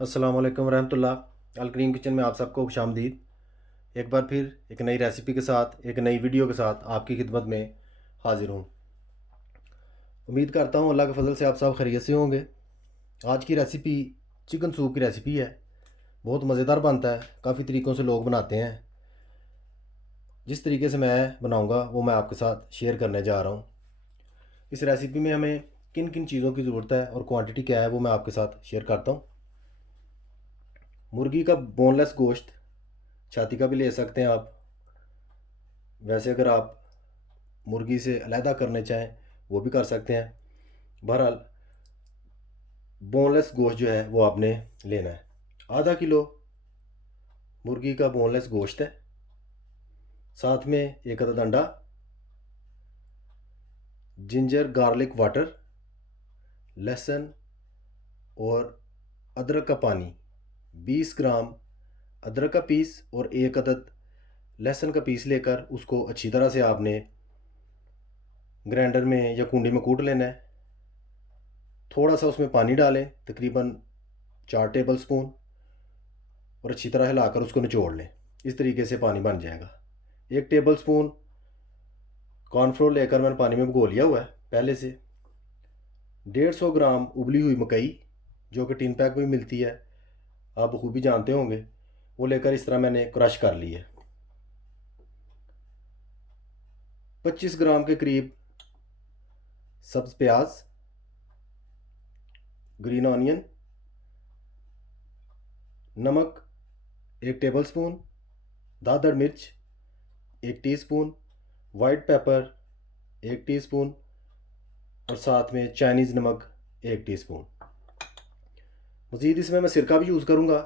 अस्सलाम वालेकुम रहमतुल्लाह। अल करीम किचन में आप सबको खुशामदीद। एक बार फिर एक नई रेसिपी के साथ, एक नई वीडियो के साथ आपकी खिदमत में हाजिर हूँ। उम्मीद करता हूँ अल्लाह के फजल से आप सब खैरियत से होंगे। आज की रेसिपी चिकन सूप की रेसिपी है। बहुत मज़ेदार बनता है, काफ़ी तरीक़ों से लोग बनाते हैं। जिस तरीके से मैं बनाऊँगा वो मैं आपके साथ शेयर करने जा रहा हूँ। इस रेसिपी में हमें किन किन चीज़ों की ज़रूरत है और क्वांटिटी क्या है वो मैं आपके साथ शेयर करता हूँ। मुर्गी का बोनलेस गोश्त, छाती का भी ले सकते हैं आप। वैसे अगर आप मुर्गी से अलहदा करने चाहें वो भी कर सकते हैं। बहरहाल बोनलेस गोश्त जो है वो आपने लेना है। आधा किलो मुर्गी का बोनलेस गोश्त है। साथ में एक अदद अंडा, जिंजर गार्लिक वाटर, लहसुन और अदरक का पानी, 20 ग्राम अदरक का पीस और एक अदद लहसुन का पीस लेकर उसको अच्छी तरह से आपने ग्राइंडर में या कूंडी में कूट लेना है। थोड़ा सा उसमें पानी डालें, तकरीबन 4 टेबल स्पून, और अच्छी तरह हिलाकर उसको निचोड़ लें। इस तरीके से पानी बन जाएगा। 1 टेबल स्पून कॉर्नफ्लोर लेकर मैंने पानी में भिगो लिया हुआ है पहले से। 150 ग्राम उबली हुई मकई, जो कि टिन पैक में मिलती है, आप बखूबी जानते होंगे, वो लेकर इस तरह मैंने क्रश कर ली है। 25 ग्राम के करीब सब्ज़ प्याज, ग्रीन ऑनियन, नमक 1 टेबल स्पून, दादड़ मिर्च 1 टीस्पून, वाइट पेपर 1 टीस्पून और साथ में चाइनीज़ नमक 1 टीस्पून। मज़ीद इसमें मैं सिरका भी यूज़ करूँगा,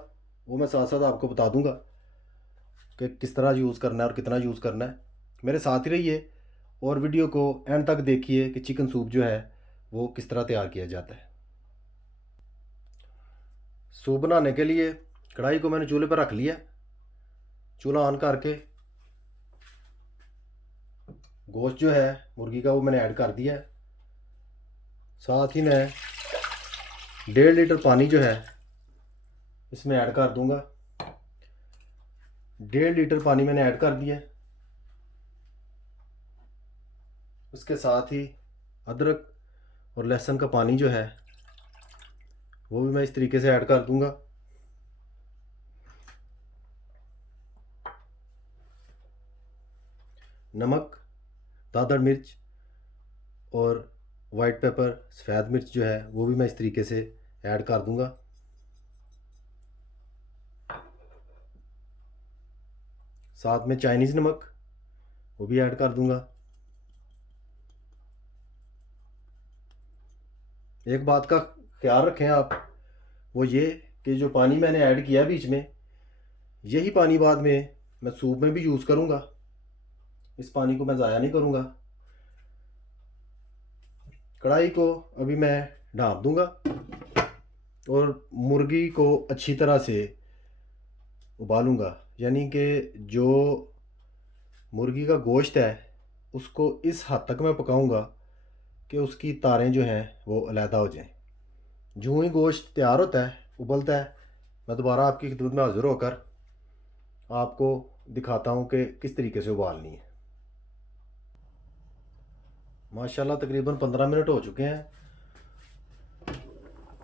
वो मैं साथ साथ आपको बता दूँगा कि किस तरह यूज़ करना है और कितना यूज़ करना है। मेरे साथ ही रहिए और वीडियो को एंड तक देखिए कि चिकन सूप जो है वो किस तरह तैयार किया जाता है। सूप बनाने के लिए कढ़ाई को मैंने चूल्हे पर रख लिया। चूल्हा ऑन करके गोश्त जो है मुर्गी का वो मैंने ऐड कर दिया है। साथ ही मैं 1.5 लीटर पानी जो है इसमें ऐड कर दूंगा। 1.5 लीटर पानी मैंने ऐड कर दिया। उसके साथ ही अदरक और लहसुन का पानी जो है वो भी मैं इस तरीके से ऐड कर दूंगा। नमक, दादड़ मिर्च और वाइट पेपर, सफ़ेद मिर्च जो है वो भी मैं इस तरीके से ऐड कर दूंगा। साथ में चाइनीज़ नमक वो भी ऐड कर दूंगा। एक बात का ख्याल रखें आप, वो ये कि जो पानी मैंने ऐड किया बीच में, यही पानी बाद में मैं सूप में भी यूज़ करूँगा। इस पानी को मैं ज़ाया नहीं करूँगा। कढ़ाई को अभी मैं ढाँप दूँगा और मुर्गी को अच्छी तरह से उबालूँगा। यानी कि जो मुर्गी का गोश्त है उसको इस हद तक मैं पकाऊँगा कि उसकी तारें जो हैं वो अलहदा हो जाएं। जो ही गोश्त तैयार होता है, उबलता है, मैं दोबारा आपकी खिदमत में हाज़िर होकर आपको दिखाता हूँ कि किस तरीके से उबालनी है। माशाल्लाह तकरीबन 15 मिनट हो चुके हैं।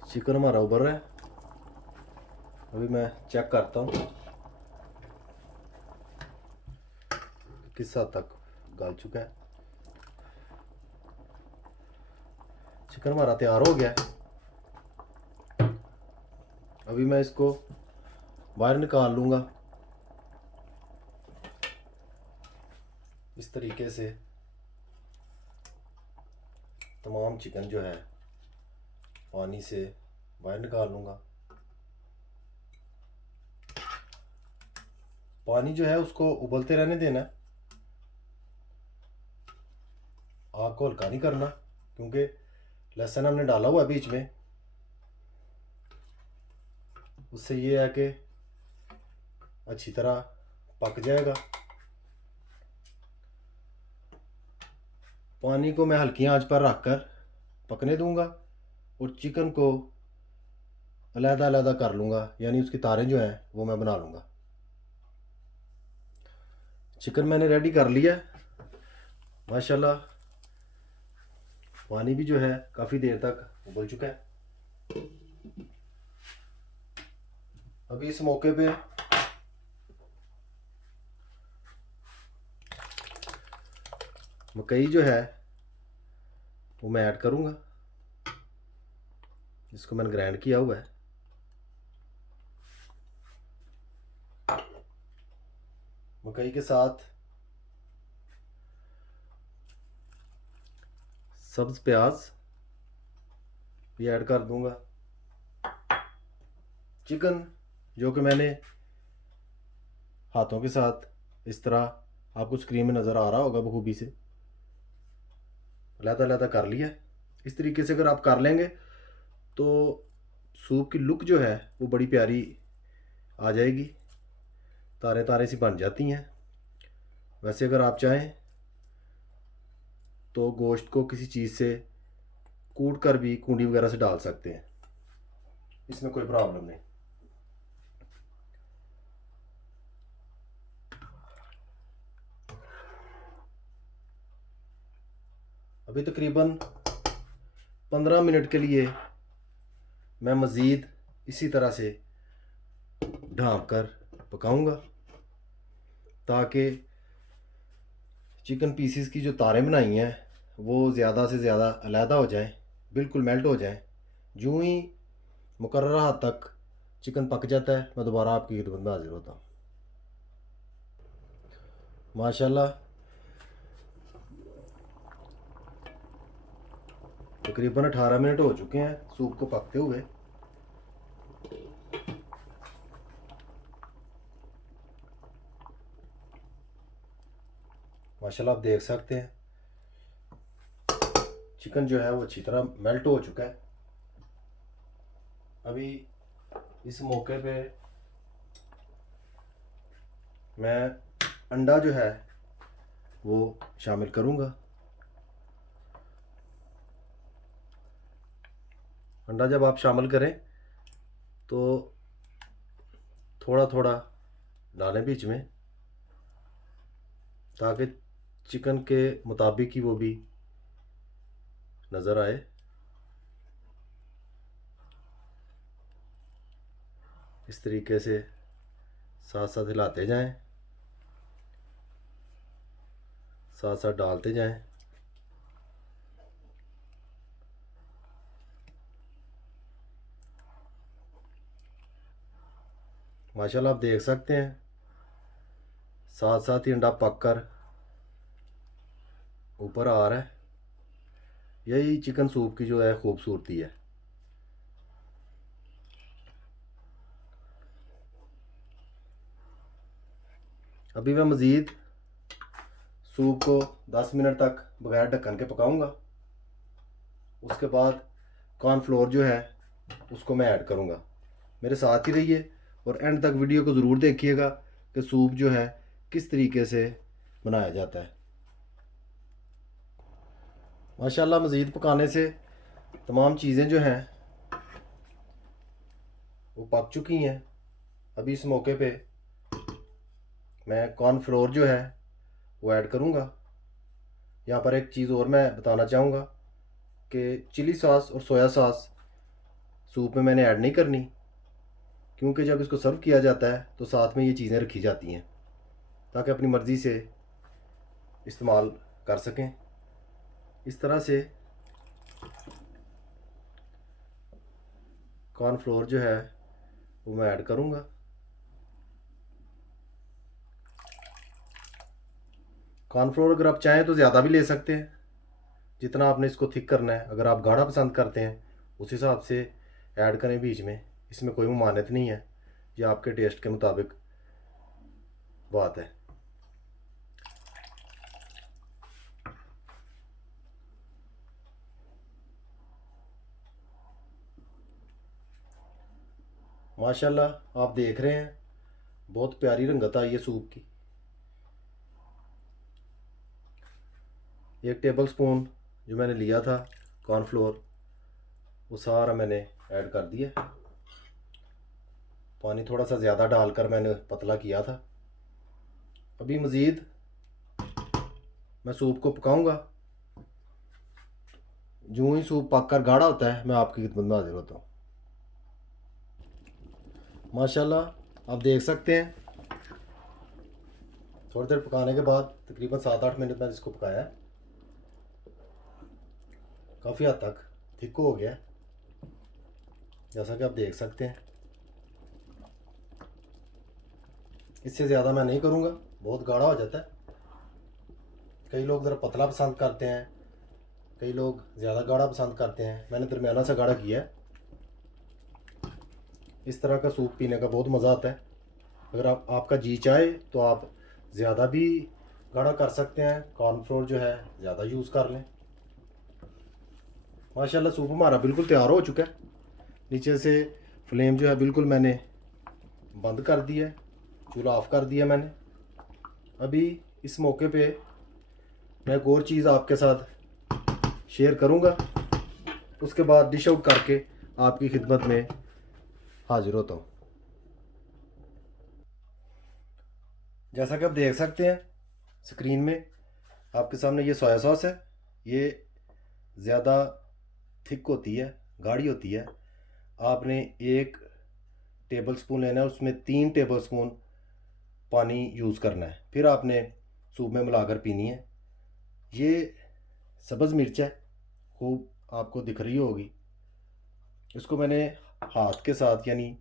चिकन हमारा उबल रहा है। अभी मैं चेक करता हूँ किस हद तक गल चुका है। चिकन हमारा तैयार हो गया है। अभी मैं इसको बाहर निकाल लूँगा। इस तरीके से तमाम चिकन जो है पानी से बाहर निकाल लूँगा। पानी जो है उसको उबलते रहने देना है, आग को हल्का नहीं करना, क्योंकि लहसुन हमने डाला हुआ है बीच में। उससे ये है कि अच्छी तरह पक जाएगा। पानी को मैं हल्की आंच पर रखकर पकने दूंगा और चिकन को अलहदा अलहदा कर लूँगा, यानी उसकी तारें जो हैं वो मैं बना लूँगा। चिकन मैंने रेडी कर लिया माशाल्लाह। पानी भी जो है काफ़ी देर तक उबल चुका है। अभी इस मौके पे मकई जो है वो मैं ऐड करूँगा, जिसको मैंने ग्राइंड किया हुआ है। मकई के साथ सब्ज प्याज भी ऐड कर दूंगा। चिकन जो कि मैंने हाथों के साथ इस तरह, आपको स्क्रीन में नज़र आ रहा होगा बखूबी से, अलहदा अलहदा कर लिया। इस तरीके से अगर आप कर लेंगे तो सूप की लुक जो है वो बड़ी प्यारी आ जाएगी, तारे तारे सी बन जाती हैं। वैसे अगर आप चाहें तो गोश्त को किसी चीज़ से कूट कर भी कूंडी वगैरह से डाल सकते हैं, इसमें कोई प्रॉब्लम नहीं। अभी तकरीबन 15 मिनट के लिए मैं मज़ीद इसी तरह से ढाँप कर पकाऊंगा, ताकि चिकन पीसीस की जो तारें बनाई हैं वो ज़्यादा से ज़्यादा अलहदा हो जाएं, बिल्कुल मेल्ट हो जाएं। यूँ ही मुकर्ररा हद तक चिकन पक जाता है, मैं दोबारा आपकी खिदमत में हाजिर होता हूँ। माशाल्लाह तकरीबन 18 मिनट हो चुके हैं सूप को पकते हुए। माशाल्लाह आप देख सकते हैं चिकन जो है वो अच्छी तरह मेल्ट हो चुका है। अभी इस मौके पे मैं अंडा जो है वो शामिल करूँगा। अंडा जब आप शामिल करें तो थोड़ा थोड़ा डालें बीच में, ताकि चिकन के मुताबिक ही वो भी नज़र आए। इस तरीके से साथ साथ हिलाते जाएं, साथ साथ डालते जाएं। माशाल्लाह आप देख सकते हैं साथ साथ ही अंडा पक कर ऊपर आ रहा है। यही चिकन सूप की जो है खूबसूरती है। अभी मैं मज़ीद सूप को 10 मिनट तक बगैर ढक्कन के पकाऊंगा। उसके बाद कॉर्नफ्लोर जो है उसको मैं ऐड करूंगा। मेरे साथ ही रहिए और एंड तक वीडियो को ज़रूर देखिएगा कि सूप जो है किस तरीके से बनाया जाता है। माशाल्लाह मज़ीद पकाने से तमाम चीज़ें जो हैं वो पक चुकी हैं। अभी इस मौके पे मैं कॉर्नफ्लोर जो है वो ऐड करूँगा। यहाँ पर एक चीज़ और मैं बताना चाहूँगा कि चिली सॉस और सोया सॉस सूप में मैंने ऐड नहीं करनी, क्योंकि जब इसको सर्व किया जाता है तो साथ में ये चीज़ें रखी जाती हैं ताकि अपनी मर्ज़ी से इस्तेमाल कर सकें। इस तरह से कॉर्नफ्लोर जो है वो मैं ऐड करूँगा। कॉर्नफ्लोर अगर आप चाहें तो ज़्यादा भी ले सकते हैं, जितना आपने इसको थिक करना है। अगर आप गाढ़ा पसंद करते हैं उस हिसाब से ऐड करें बीच में, इसमें कोई ममानियत नहीं है, ये आपके टेस्ट के मुताबिक बात है। माशाल्लाह आप देख रहे हैं बहुत प्यारी रंगत आई है सूप की। 1 टेबल स्पून जो मैंने लिया था कॉर्नफ्लोर वो सारा मैंने ऐड कर दिया। पानी थोड़ा सा ज़्यादा डालकर मैंने पतला किया था। अभी मज़ीद मैं सूप को पकाऊंगा। जो ही सूप पककर गाढ़ा होता है मैं आपकी खिदमत में हाजिर होता हूँ। माशाल्लाह आप देख सकते हैं, थोड़ी देर पकाने के बाद तकरीबन 7-8 मिनट मैंने इसको पकाया है। काफ़ी हद तक थिक हो गया है, जैसा कि आप देख सकते हैं। इससे ज़्यादा मैं नहीं करूँगा, बहुत गाढ़ा हो जाता है। कई लोग ज़रा पतला पसंद करते हैं, कई लोग ज़्यादा गाढ़ा पसंद करते हैं। मैंने दरमियाना सा गाढ़ा किया है। इस तरह का सूप पीने का बहुत मज़ा आता है। अगर आपका जी चाहे तो आप ज़्यादा भी गाढ़ा कर सकते हैं, कॉर्नफ्लोर जो है ज़्यादा यूज़ कर लें। माशाल्लाह सूप हमारा बिल्कुल तैयार हो चुका है। नीचे से फ्लेम जो है बिल्कुल मैंने बंद कर दिया है, चूल्हा ऑफ़ कर दिया मैंने। अभी इस मौके पे मैं एक और चीज़ आपके साथ शेयर करूँगा, उसके बाद डिश आउट करके आपकी खिदमत में हाजिर होता हूँ। जैसा कि आप देख सकते हैं स्क्रीन में आपके सामने, ये सोया सॉस है। ये ज़्यादा थिक होती है, गाढ़ी होती है। आपने 1 टेबल स्पून लेना है, उसमें 3 टेबल स्पून पानी यूज़ करना है, फिर आपने सूप में मिलाकर पीनी है। ये सब्ज़ मिर्च है, खूब आपको दिख रही होगी। इसको मैंने हाथ के साथ यानी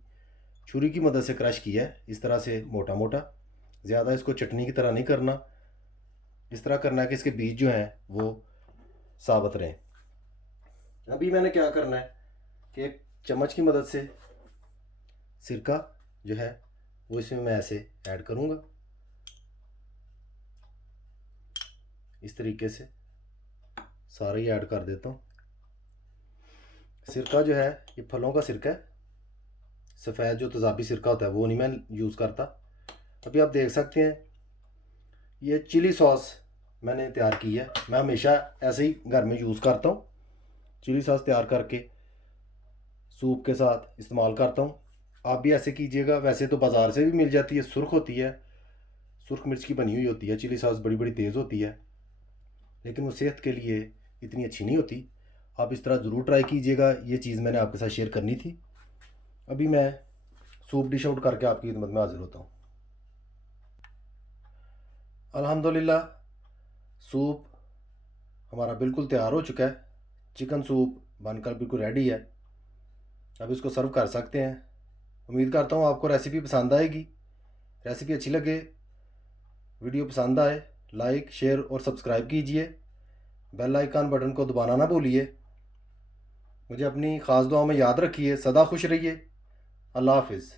छुरी की मदद से क्रश किया है, इस तरह से मोटा मोटा। ज़्यादा इसको चटनी की तरह नहीं करना, इस तरह करना है कि इसके बीज जो हैं वो साबित रहें। अभी मैंने क्या करना है कि एक चम्मच की मदद से सिरका जो है वो इसमें मैं ऐसे ऐड करूँगा, इस तरीके से सारा ही ऐड कर देता हूँ। सिरका जो है ये फलों का सिरका है, सफ़ेद जो तेज़ाबी सिरका होता है वो नहीं मैं यूज़ करता। अभी आप देख सकते हैं ये चिली सॉस मैंने तैयार की है। मैं हमेशा ऐसे ही घर में यूज़ करता हूँ, चिली सॉस तैयार करके सूप के साथ इस्तेमाल करता हूँ। आप भी ऐसे कीजिएगा। वैसे तो बाज़ार से भी मिल जाती है, सुर्ख होती है, सुर्ख मिर्च की बनी हुई होती है। चिली सॉस बड़ी बड़ी तेज़ होती है, लेकिन वो सेहत के लिए इतनी अच्छी नहीं होती। आप इस तरह ज़रूर ट्राई कीजिएगा। ये चीज़ मैंने आपके साथ शेयर करनी थी। अभी मैं सूप डिश आउट करके आपकी खिदमत में हाजिर होता हूँ। अल्हम्दुलिल्लाह सूप हमारा बिल्कुल तैयार हो चुका है। चिकन सूप बनकर बिल्कुल रेडी है। अब इसको सर्व कर सकते हैं। उम्मीद करता हूँ आपको रेसिपी पसंद आएगी। रेसिपी अच्छी लगे, वीडियो पसंद आए, लाइक शेयर और सब्सक्राइब कीजिए। बेल आइकन बटन को दबाना ना भूलिए। मुझे अपनी ख़ास दुआओं में याद रखिए। सदा खुश रहिए। अल्लाह हाफिज़।